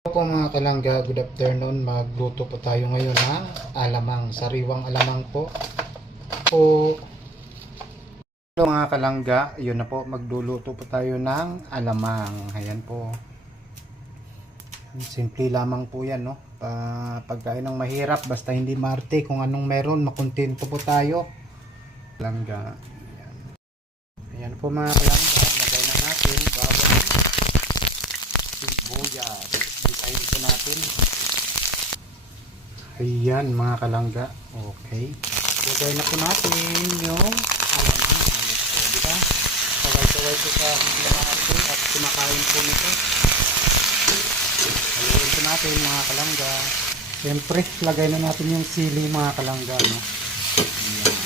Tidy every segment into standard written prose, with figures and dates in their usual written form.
Hello po mga kalangga, good afternoon. Magluto po tayo ngayon ng alamang, sariwang alamang po. Hello mga kalangga, yun na po, magluluto po tayo ng alamang. Ayan po. Simple lamang po yan, no? Pagkain ng mahirap, basta hindi marte, kung anong meron, makontento po tayo. Kalangga. Ayan. Ayan po mga kalangga, lagay na natin bawang, sibuyas. Design po natin. Ayan mga kalangga. Okay. Lagay na po natin yung alamang. So, diba? Kaway-kaway po sa hindi maarte at kumakain po nito. Haluin po natin mga kalangga. Siyempre, lagay na natin yung sili mga kalangga. No? Ayan.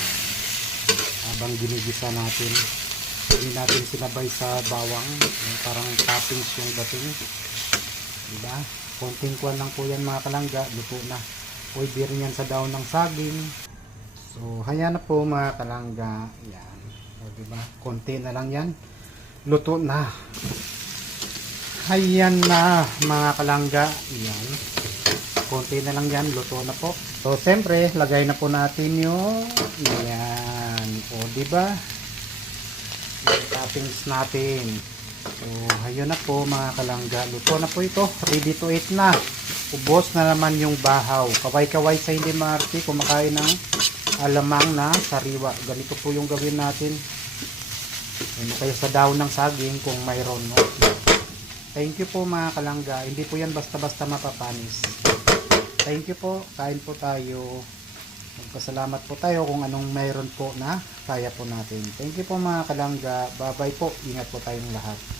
Habang ginigisa natin, hindi natin sinabay sa bawang. Yung parang toppings yung dating. Diba? Konting kuwan lang po yan mga kalangga. Luto na. Pwede rin yan sa daon ng saging. So, haya na po mga kalangga. Yan. O, diba? Konti na lang yan. Luto na. Hayan na mga kalangga. Yan. Konti na lang yan. Luto na po. So, siyempre, lagay na po natin yung yan. O, diba? Yung toppings natin. So, ayun na po mga kalangga. Luto na po ito. Ready to eat na. Ubos na naman yung bahaw. Kaway-kaway sa hindi maarte. Kumakain ng alamang na sariwa. Ganito po yung gawin natin. Ano kayo sa daon ng saging kung mayroon. No? Thank you po mga kalangga. Hindi po yan basta-basta mapapanis. Thank you po. Kain po tayo. Magpasalamat po tayo kung anong mayroon po na kaya po natin. Thank you po mga kalangga. Bye bye po. Ingat po tayong lahat.